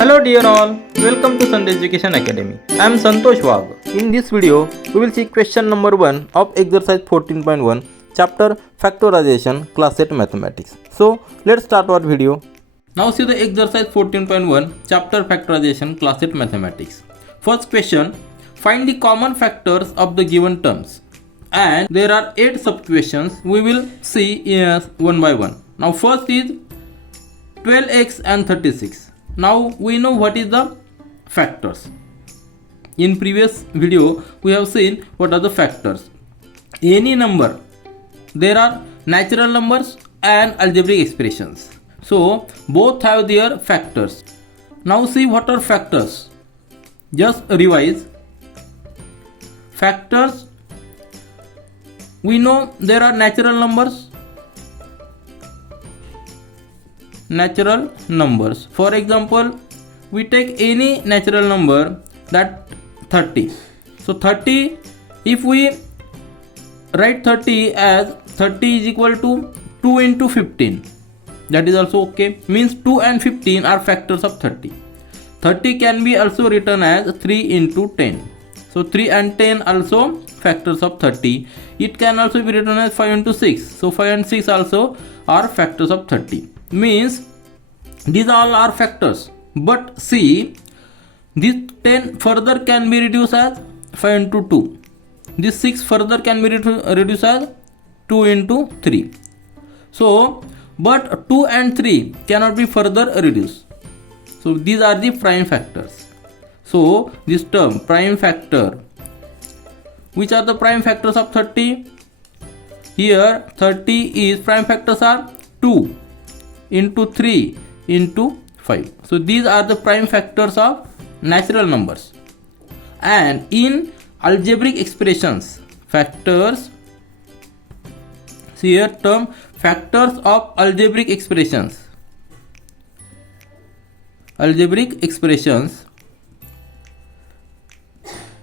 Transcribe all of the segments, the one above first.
Hello dear all, welcome to Sandhya Education Academy. I am Santosh Wag. In this video, we will see question number 1 of exercise 14.1 chapter Factorisation class 8 mathematics. So let's start our video. Now see the exercise 14.1 chapter Factorisation class 8 mathematics. First question, find the common factors of the given terms. And there are 8 sub questions. We will see one by one. Now first is 12x and 36. Now we know what is the factors. In previous video we have seen what are the factors. Any number, there are natural numbers and algebraic expressions. So both have their factors. Now see what are factors. Just revise. Factors, we know there are natural numbers. Natural numbers. For example, we take any natural number, that 30. So 30, if we write 30 as 30 is equal to 2 into 15, that is also okay. Means 2 and 15 are factors of 30. 30 can be also written as 3 into 10. So 3 and 10 also factors of 30. It can also be written as 5 into 6. So 5 and 6 also are factors of 30. Means these all are factors. But see, this 10 further can be reduced as 5 into 2. This 6 further can be reduced as 2 into 3. So, but 2 and 3 cannot be further reduced. So these are the prime factors. So this term prime factor. Which are the prime factors of 30? Here 30 is prime factors are 2 into 3 into 5. So these are the prime factors of natural numbers. And in algebraic expressions, factors, see here term factors of algebraic expressions. Algebraic expressions.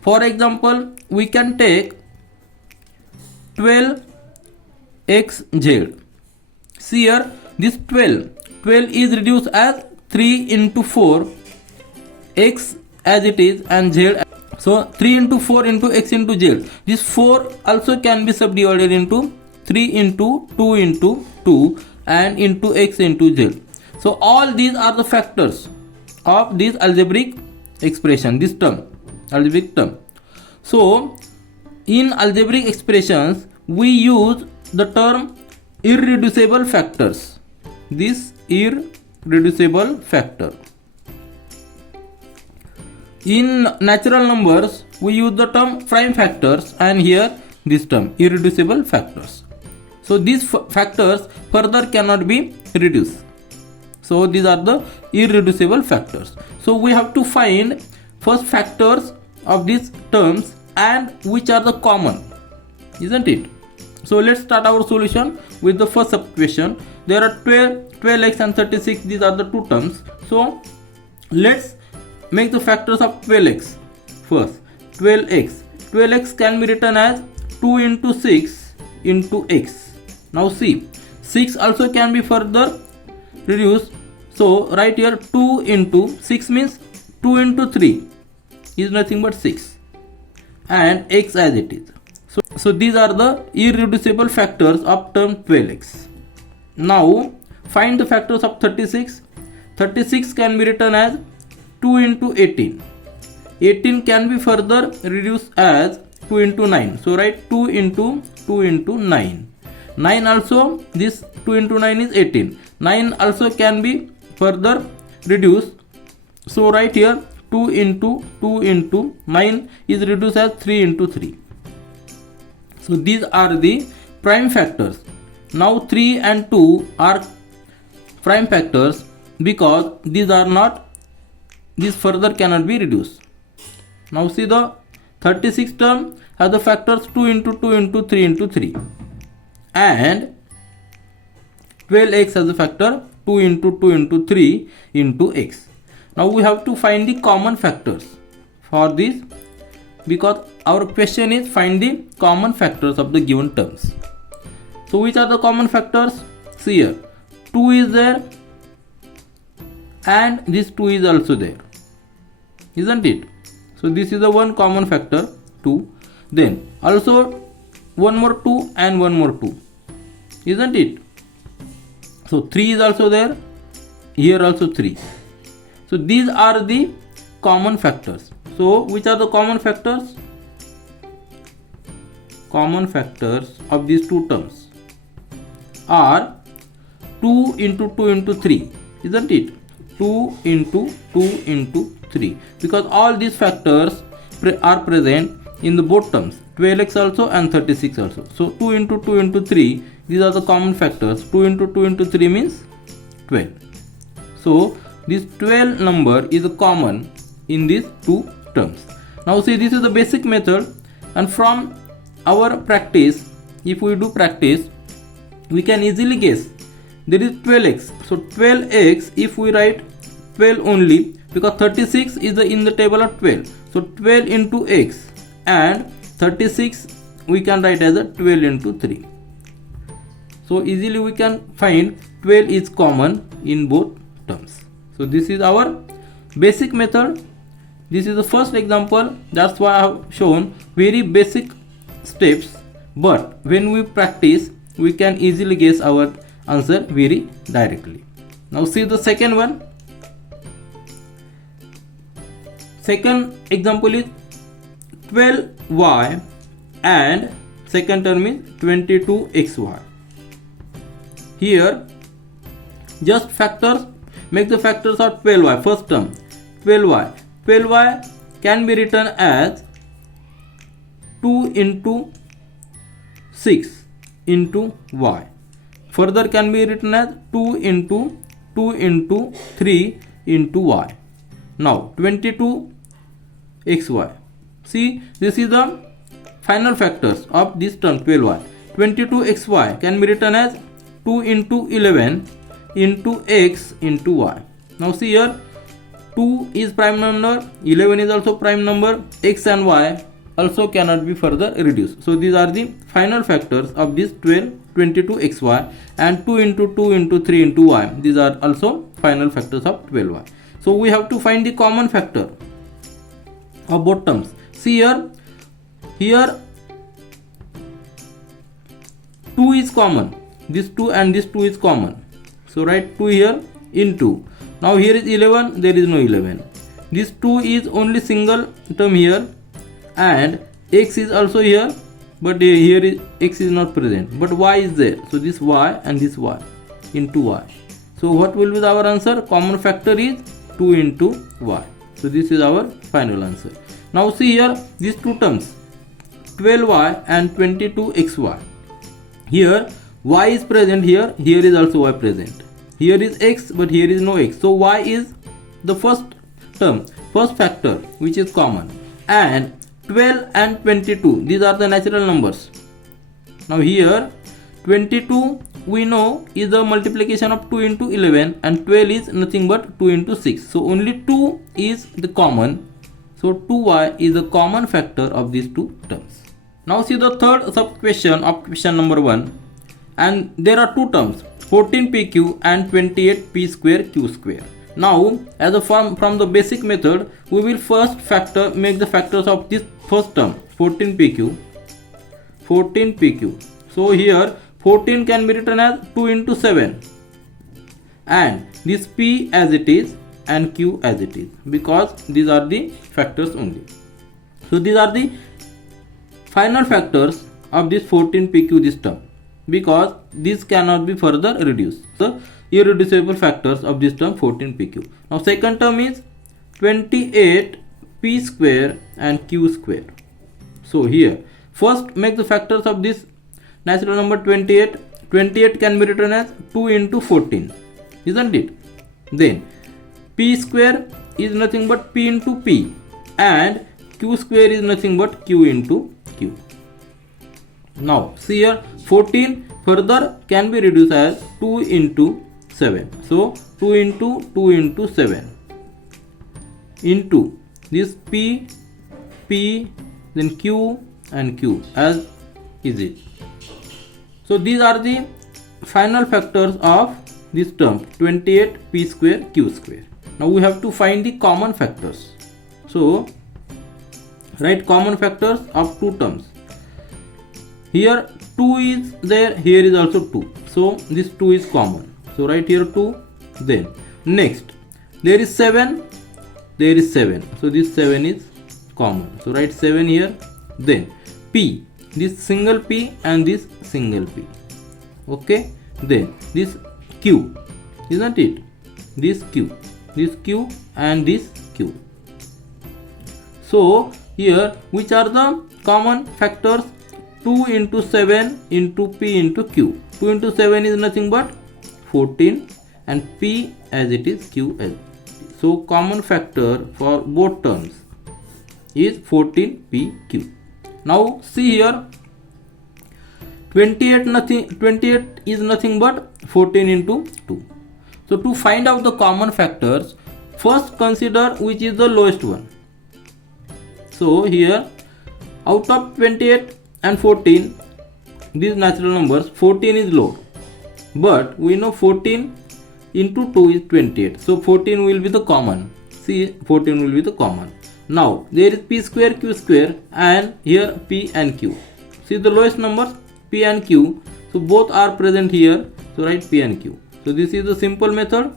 For example, we can take 12xz. See here, this 12 is reduced as 3 into 4, x as it is and z. So 3 into 4 into x into z. This 4 also can be subdivided into 3 into 2 into 2 and into x into z. So all these are the factors of this algebraic expression, this term, algebraic term. So in algebraic expressions we use the term irreducible factors. This irreducible factor. In natural numbers we use the term prime factors, and here this term irreducible factors. So these factors further cannot be reduced. So these are the irreducible factors. So we have to find first factors of these terms and which are the common, isn't it? So let's start our solution with the first sub question. There are 12x and 36. These are the two terms. So let's make the factors of 12x first. 12x can be written as 2 into 6 into x. Now see, 6 also can be further reduced. So right here 2 into 6 means 2 into 3 is nothing but 6 and x as it is. So these are the irreducible factors of term 12x. Now find the factors of 36. 36 can be written as 2 into 18. 18 can be further reduced as 2 into 9. So write 2 into 9. 9 also, this 2 into 9 is 18. 9 also can be further reduced. So write here 2 into 9 is reduced as 3 into 3. So these are the prime factors. Now 3 and 2 are prime factors because these are not, these further cannot be reduced. Now see the 36 term has the factors 2 into 2 into 3 into 3 and 12x has the factor 2 into 2 into 3 into x. Now we have to find the common factors for this because our question is find the common factors of the given terms. So which are the common factors? See here, 2 is there, and this 2 is also there, isn't it? So this is the one common factor 2. Then also one more 2 and one more 2, isn't it? So 3 is also there, here also 3. So these are the common factors. So which are the common factors? Common factors of these two terms are 2 into 2 into 3, isn't it? 2 into 2 into 3, because all these factors are present in the both terms, 12x also and 36 also. So 2 into 2 into 3, these are the common factors. 2 into 2 into 3 means 12. So this 12 number is common in these two terms. Now see, this is the basic method, and from our practice, if we do practice, we can easily guess there is 12x. So 12x, if we write 12 only, because 36 is in the table of 12. So 12 into x, and 36 we can write as a 12 into 3. So easily we can find 12 is common in both terms. So this is our basic method. This is the first example, that's why I have shown very basic steps, but when we practice we can easily guess our answer very directly. Now see the second one. Second example is 12y and second term is 22xy. Here just factors, make the factors of 12y. First term 12y. 12y can be written as 2 into 6 into y. Further can be written as 2 into 3 into y. Now 22xy. See, this is the final factors of this term 12y. 22xy can be written as 2 into 11 into x into y. Now see here, 2 is prime number, 11 is also prime number, x and y also cannot be further reduced. So these are the final factors of this 12, 22xy, and 2 into 2 into 3 into y. These are also final factors of 12y. So we have to find the common factor of both terms. See here 2 is common, this 2 and this 2 is common. So write 2 here into, now here is 11, there is no 11. This 2 is only single term here, and x is also here, but here is x is not present, but y is there. So this y and this y into y. So what will be our answer? Common factor is 2 into y. So this is our final answer. Now see here these two terms 12y and 22xy. Here y is present, here is also y present. Here is x, but here is no x. So y is the first term, first factor which is common, and 12 and 22, these are the natural numbers. Now here 22 we know is the multiplication of 2 into 11, and 12 is nothing but 2 into 6. So only 2 is the common. So 2y is the common factor of these two terms. Now see the third sub question of question number 1, and there are two terms 14pq and 28p square q square. Now as a from the basic method, we will first make the factors of this first term 14pq. So here 14 can be written as 2 into 7, and this p as it is and q as it is, because these are the factors only. So these are the final factors of this 14pq, this term, because this cannot be further reduced. So irreducible factors of this term 14pq. Now second term is 28p square and q square. So here first make the factors of this natural number 28. 28 can be written as 2 into 14, isn't it? Then p square is nothing but p into p, and q square is nothing but q into q. Now see here 14 further can be reduced as 2 into 7. So 2 into 7 into this p, then q and q as is it. So these are the final factors of this term 28p square q square. Now we have to find the common factors. So write common factors of two terms. Here 2 is there, here is also 2. So this 2 is common. So write here 2. Then next there is 7, there is 7. So this 7 is common. So write 7 here. Then P, this single P and this single P. Okay. Then this Q, isn't it? This Q and this Q. So here which are the common factors? 2 into 7 into P into Q. 2 into 7 is nothing but 14 and P as it is, Q as it is. So common factor for both terms is 14PQ. Now see here 28 is nothing but 14 into 2. So to find out the common factors, first consider which is the lowest one. So here out of 28 and 14, these natural numbers, 14 is low, but we know 14 into 2 is 28. So 14 will be the common. See, 14 will be the common. Now there is P square, Q square, and here P and Q. See the lowest numbers P and Q. So both are present here. So write P and Q. So this is the simple method,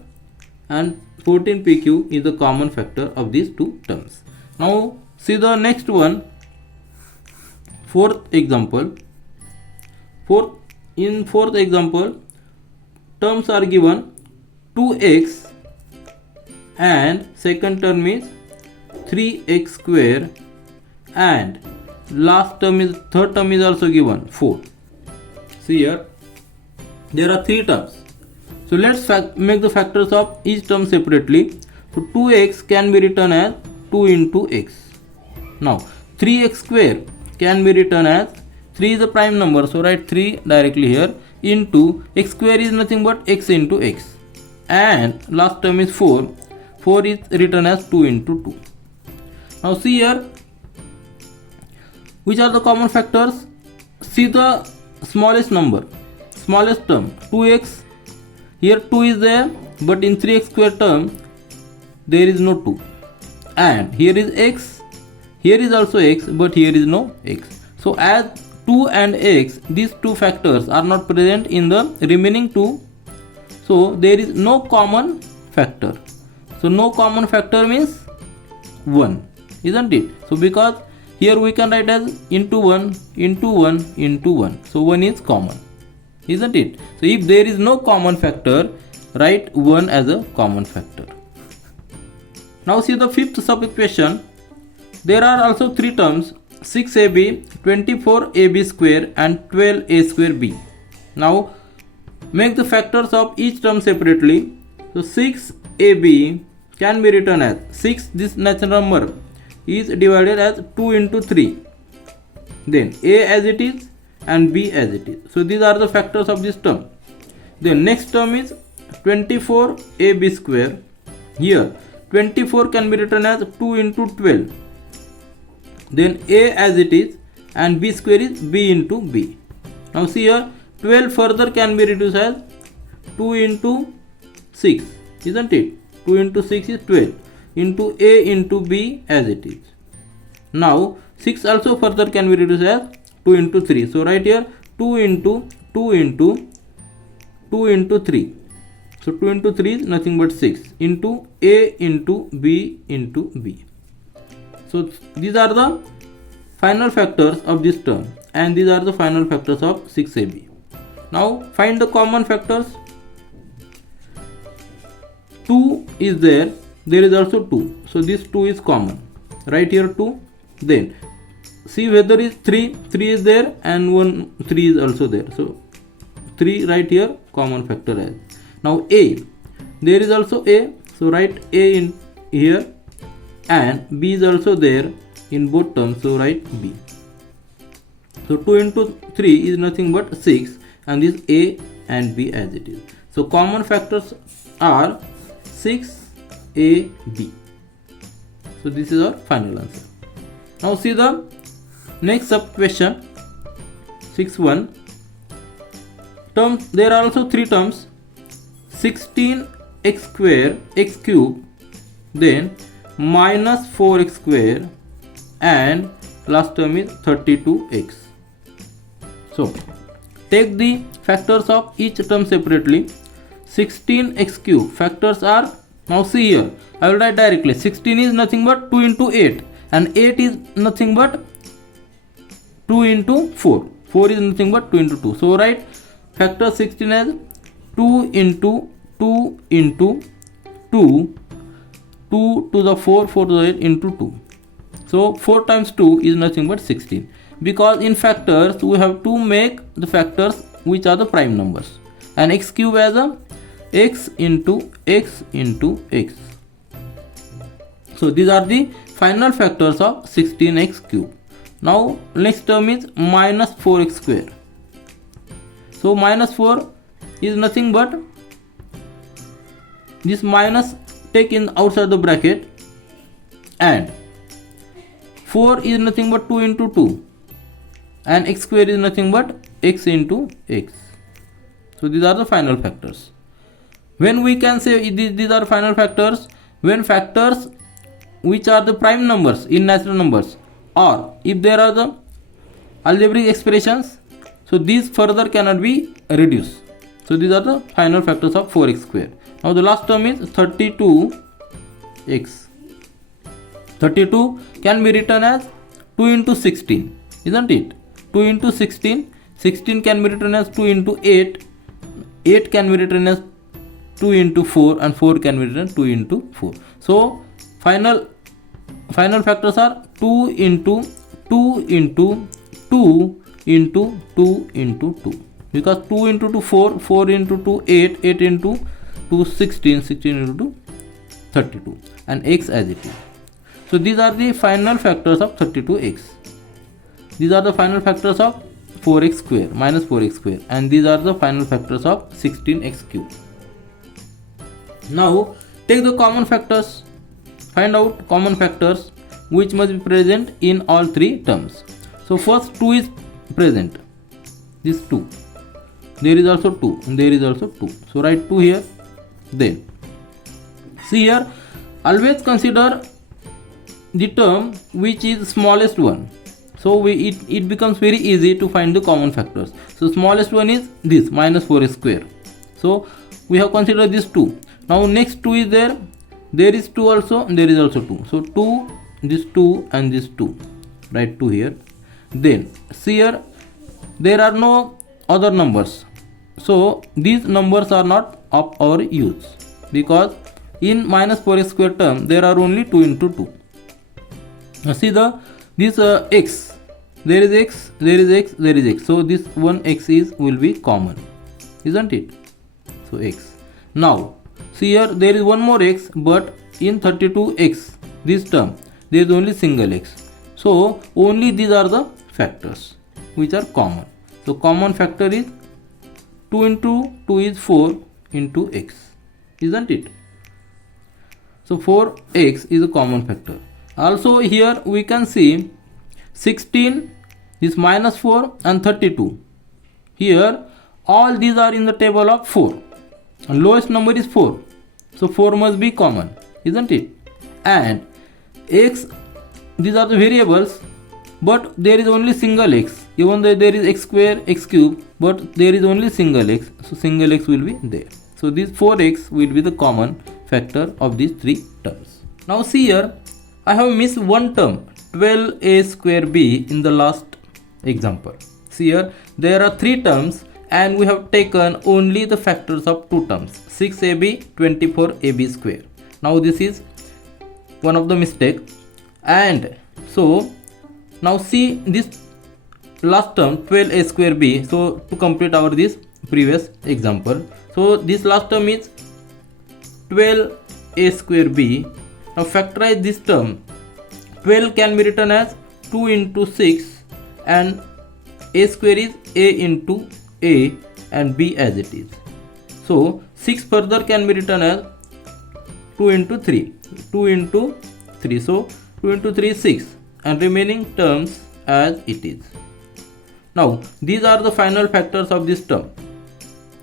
and 14PQ is the common factor of these two terms. Now see the next one. Fourth example, terms are given 2x and second term is 3x square, and third term is also given 4. See here there are three terms. So let's make the factors of each term separately. So 2x can be written as 2 into x. Now 3x square can be written as 3 is a prime number, so write 3 directly here, into x square is nothing but x into x, and last term is 4 is written as 2 into 2. Now see here which are the common factors. See the smallest number, smallest term 2x. Here 2 is there, but in 3x square term there is no 2, and here is x, here is also x, but here is no x. So as 2 and x, these two factors are not present in the remaining two, so there is no common factor. So no common factor means 1, isn't it? So because here we can write as into 1 into 1 into 1, so 1 is common, isn't it? So if there is no common factor, write 1 as a common factor. Now see the fifth sub-equation. There are also three terms, 6ab, 24ab square and 12a square b. Now make the factors of each term separately. So 6ab can be written as 6, this natural number is divided as 2 into 3. Then a as it is and b as it is. So these are the factors of this term. The next term is 24ab square. Here 24 can be written as 2 into 12. Then a as it is and b square is b into b. Now see here 12 further can be reduced as 2 into 6, isn't it? 2 into 6 is 12 into a into b as it is. Now 6 also further can be reduced as 2 into 3. So write here 2 into 2 into 2 into 3. So 2 into 3 is nothing but 6 into a into b into b. So these are the final factors of this term, and these are the final factors of 6ab. Now find the common factors. 2 is there, there is also 2. So this 2 is common. Write here 2. Then see whether is 3 is there and 3 is also there. So 3 write here common factor as. Now a, there is also a, so write a in here, and b is also there in both terms, so write b. So 2 into 3 is nothing but 6, and this a and b as it is. So common factors are 6, a, b. So this is our final answer. Now see the next sub question, 6.1. Terms, there are also three terms, 16x square x cube then minus 4x square, and last term is 32x. So take the factors of each term separately. 16x cube factors are, now see here, I will write directly. 16 is nothing but 2 into 8, and 8 is nothing but 2 into 4. 4 is nothing but 2 into 2. So write factor 16 as 2 into 2 into 2, 2 to the 4, 4 to the 8 into 2. So 4 times 2 is nothing but 16. Because in factors we have to make the factors which are the prime numbers. And x cube as a x into x into x. So these are the final factors of 16x cube. Now next term is minus 4x square. So minus 4 is nothing but this minus take in outside the bracket, and 4 is nothing but 2 into 2, and x square is nothing but x into x. So these are the final factors. When we can say these are final factors, when factors which are the prime numbers in natural numbers, or if there are the algebraic expressions, so these further cannot be reduced. So these are the final factors of 4x square. Now the last term is 32x. 32 can be written as 2 into 16, isn't it? 2 into 16, 16 can be written as 2 into 8, 8 can be written as 2 into 4, and 4 can be written 2 into 4. So final factors are 2 into 2 into 2 into 2 into 2, because 2 into 2 4, 4 into 2 8, 8 into 2 16, 16 into 2 32, and x as it is. So these are the final factors of 32x. These are the final factors of 4x square minus 4x square, and these are the final factors of 16x cube. Now take the common factors. Find out common factors which must be present in all three terms. So first 2 is present. This 2. There is also 2, and there is also 2. So write 2 here. Then see here, always consider the term which is smallest one. So it becomes very easy to find the common factors. So smallest one is this minus 4x square. So we have considered this 2. Now next 2 is there. There is 2 also, and there is also 2. So 2, this 2, and this 2. Write 2 here. Then see here, there are no other numbers. So these numbers are not of our use, because in minus 4x square term there are only 2 into 2. Now see this x, there is x, there is x, there is x. So this one x will be common, isn't it? So x. Now see here, there is one more x, but in 32x, this term, there is only single x. So only these are the factors which are common. So common factor is 2 into 2 is 4 into x, isn't it? So 4x is a common factor. Also here we can see 16 is minus 4 and 32. Here all these are in the table of 4, and lowest number is 4. So 4 must be common, isn't it? And x, these are the variables, but there is only single x. Even though there is x square, x cube, but there is only single x. So single x will be there. So this 4x will be the common factor of these three terms. Now see here, I have missed one term, 12a square b, in the last example. See here, there are three terms, and we have taken only the factors of two terms, 6ab, 24ab square. Now this is one of the mistake. And so now see this last term, 12a square b. So to complete our this previous example, so this last term is 12a square b. Now factorize this term. 12 can be written as 2 into 6, and a square is a into a, and b as it is. So 6 further can be written as 2 into 3, 2 into 3. So 2 into 3 is 6, and remaining terms as it is. Now these are the final factors of this term.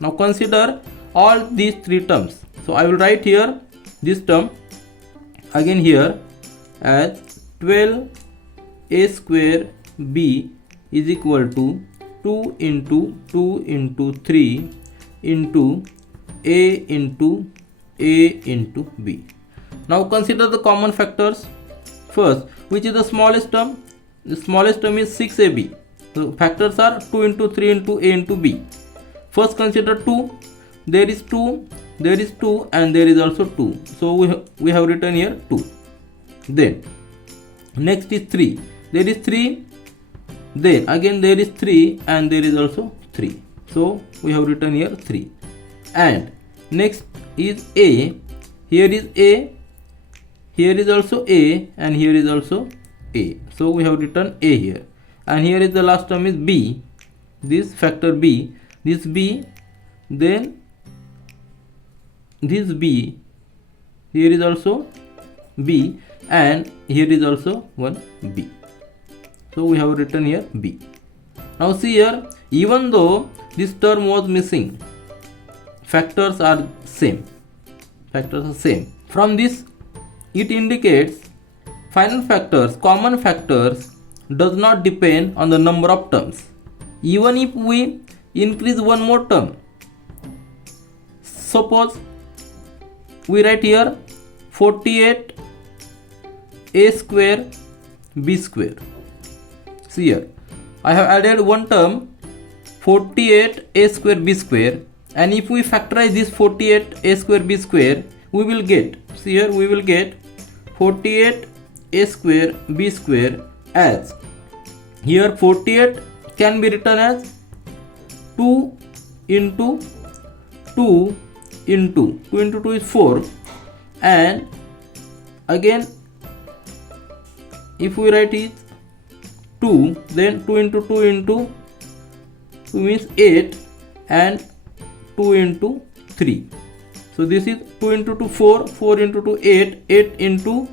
Now consider all these three terms. So I will write here this term again here as 12a square b is equal to 2 into 2 into 3 into a into b. Now consider the common factors. First, which is the smallest term? The smallest term is 6ab. The factors are 2 into 3 into a into b. First consider 2. There is 2, there is 2 and there is also 2. So we have written here 2. Then next is 3. There is 3. Then again there is 3 and there is also 3. So we have written here 3. And next is a. Here is a. Here is also a and here is also a. So we have written a here. And here is the last term is b. This factor b. This b. Then this b. Here is also b. And here is also one b. So we have written here b. Now see here, even though this term was missing, factors are same. Factors are same. From this, it indicates final factors, common factors does not depend on the number of terms. Even if we increase one more term, suppose we write here 48 a square b square. See here, I have added one term 48 a square b square, and if we factorize this 48 a square b square, we will get, see here, we will get 48 a square b square as, here 48 can be written as 2 into 2 into 2 into 2 is 4, and again if we write it 2, then 2 into 2 into 2 means 8 and 2 into 3. So this is 2 into 2 4, 4 into 2 8, 8 into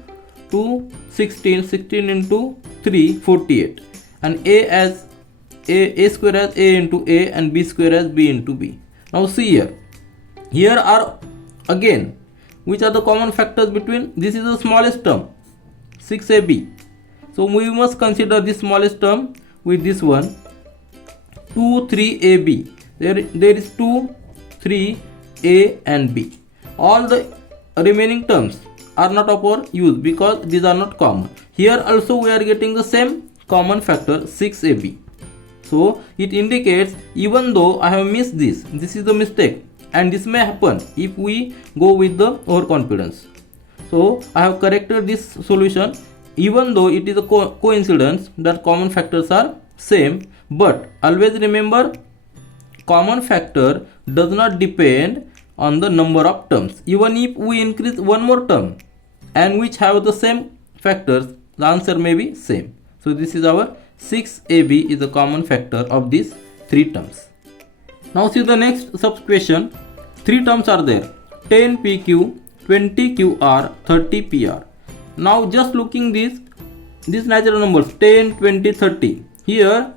2 16, 16 into 3 48, and a square as a into a and b square as b into b. Now see here, here are again which are the common factors between, this is the smallest term 6ab. So we must consider this smallest term with this one 2 3ab. There is 2 3 a and b. All the remaining terms are not of our use because these are not common. Here also we are getting the same common factor 6ab. So it indicates even though I have missed this is the mistake, and this may happen if we go with the overconfidence. So I have corrected this solution, even though it is a coincidence that common factors are same, but always remember common factor does not depend on the number of terms. Even if we increase one more term and which have the same factors, the answer may be same. So this is our 6ab is the common factor of these three terms. Now see the next sub question. Three terms are there: 10 pq, 20 qr, 30 pr. Now just looking these natural numbers 10, 20, 30. Here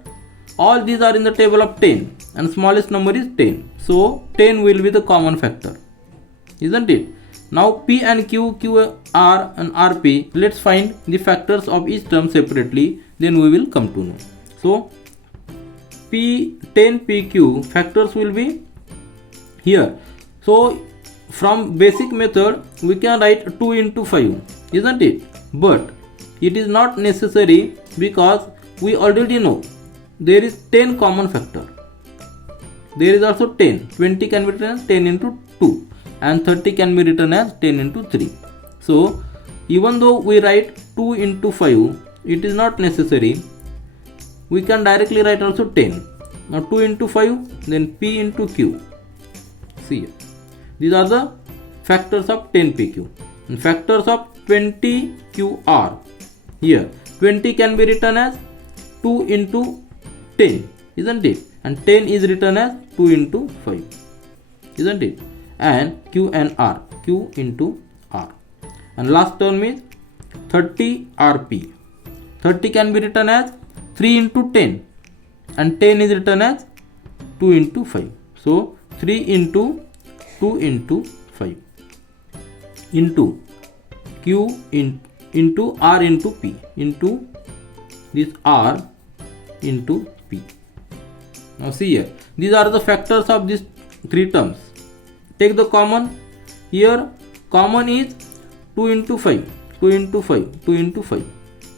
all these are in the table of 10 and smallest number is 10. So 10 will be the common factor, isn't it? Now p and q, qr and rp, let's find the factors of each term separately, then we will come to know. So p 10 pq factors will be here. So from basic method we can write 2 into 5, isn't it? But it is not necessary because we already know there is 10 common factor. There is also 10. 20 can be written as 10 into 2 and 30 can be written as 10 into 3. So even though we write 2 into 5, it is not necessary. We can directly write also 10. Now 2 into 5, then p into q. See here. These are the factors of 10 pq. And factors of 20 qr. Here 20 can be written as 2 into 10, isn't it? And 10 is written as 2 into 5, isn't it? And q and r, q into r. And last term is 30 rp. 30 can be written as 3 into 10 and 10 is written as 2 into 5. So 3 into 2 into 5 into q into r into p into this r into p. Now see here, these are the factors of these three terms. Take the common. Here common is 2 into 5, 2 into 5, 2 into 5.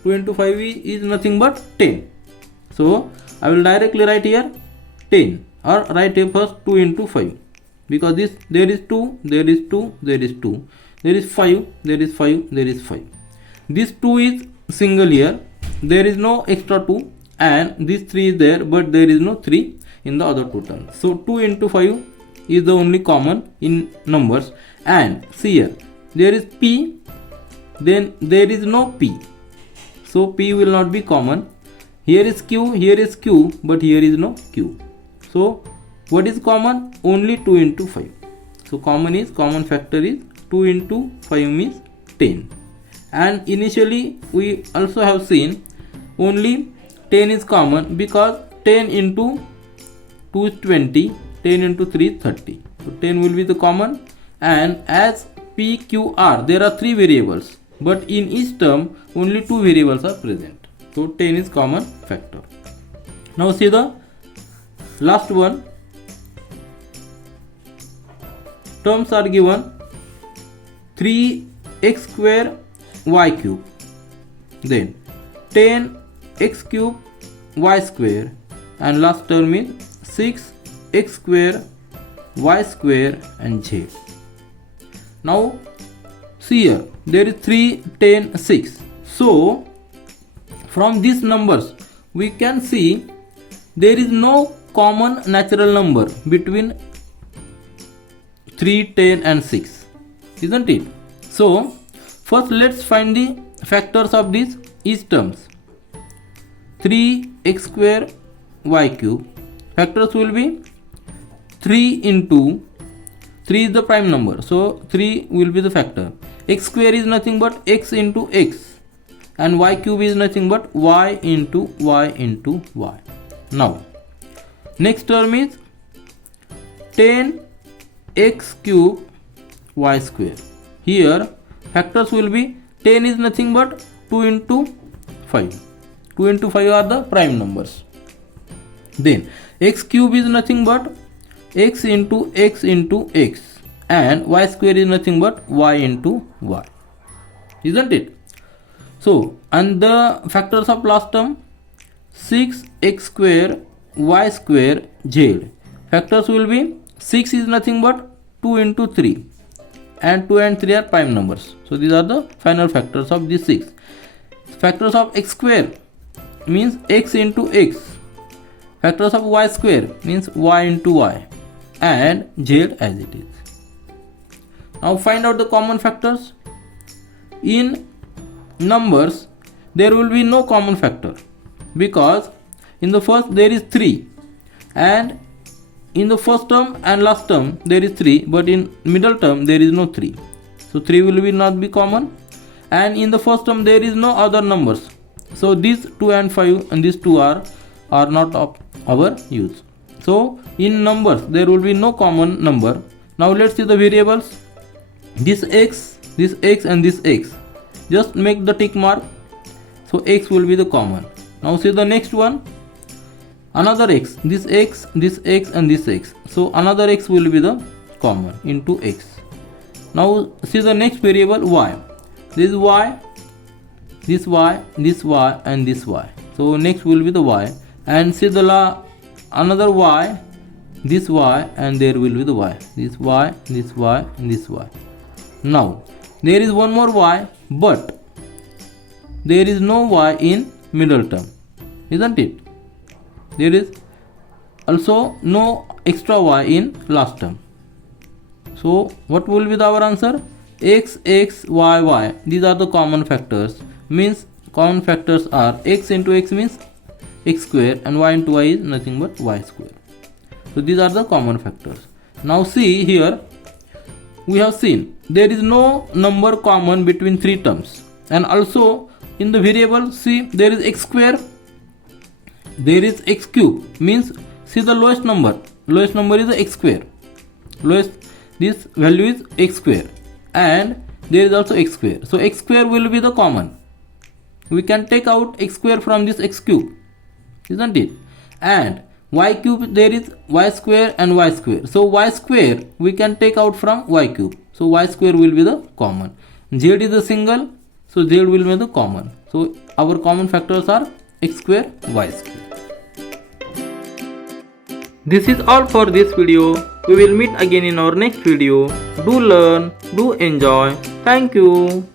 2 into 5 is nothing but 10. So I will directly write here 10, or write here first 2 into 5, because this there is 2, there is 2, there is 2, there is 5, there is 5, there is 5. This 2 is single here, there is no extra 2, and this 3 is there, but there is no 3 in the other two terms. So 2 into 5 is the only common in numbers. And see here, there is p, then there is no p, so p will not be common. Here is q, but here is no q. So what is common? Only 2 into 5. So common factor is 2 into 5 means 10. And initially we also have seen only 10 is common, because 10 into 2 is 20, 10 into 3 is 30. So 10 will be the common. And as p, q, r, there are 3 variables, but in each term only 2 variables are present. So 10 is common factor. Now see the last one. Terms are given 3x square y cube, then 10x cube y square, and last term is 6x square y square and z. Now see here, there is 3, 10, 6. So from these numbers we can see there is no common natural number between 3, 10 and 6, isn't it? So first let's find the factors of these each terms. 3x square y cube, factors will be 3 into 3 is the prime number, so 3 will be the factor. X square is nothing but x into x, and y cube is nothing but y into y into y. Now next term is 10x cube y square. Here factors will be 10 is nothing but 2 into 5. 2 into 5 are the prime numbers. Then x cube is nothing but x into x into x, and y square is nothing but y into y, isn't it? So and the factors of last term 6x square y square z, factors will be 6 is nothing but 2 into 3, and 2 and 3 are prime numbers, so these are the final factors of this 6. Factors of x square means x into x, factors of y square means y into y, and z as it is. Now find out the common factors. In numbers there will be no common factor, because in the first there is 3, and in the first term and last term there is 3, but in middle term there is no 3, so 3 will be not be common. And in the first term there is no other numbers, so these 2 and 5 and these 2 are not of our use. So in numbers there will be no common number. Now let's see the variables. This x and this x, just make the tick mark, so x will be the common. Now see the next one, another x, this x and this x, so another x will be the common into x. Now see the next variable y, this y, this y, this y and this y, so next will be the y. And see the another y, this y, and there will be the y, this y, this y and this y. Now there is one more y, but there is no y in middle term, isn't it? There is also no extra y in last term. So what will be our answer? X, x, y, y. These are the common factors. Means common factors are x into x means x square, and y into y is nothing but y square. So these are the common factors. Now see here, we have seen there is no number common between three terms, and also in the variable see there is x square, there is x cube, means see the lowest number is x square, lowest, this value is x square, and there is also x square. So x square will be the common. We can take out x square from this x cube, isn't it? And y cube, there is y square and y square. So y square we can take out from y cube. So y square will be the common. Z is a single, so Z will be the common. So our common factors are x square, y square. This is all for this video. We will meet again in our next video. Do learn, do enjoy. Thank you.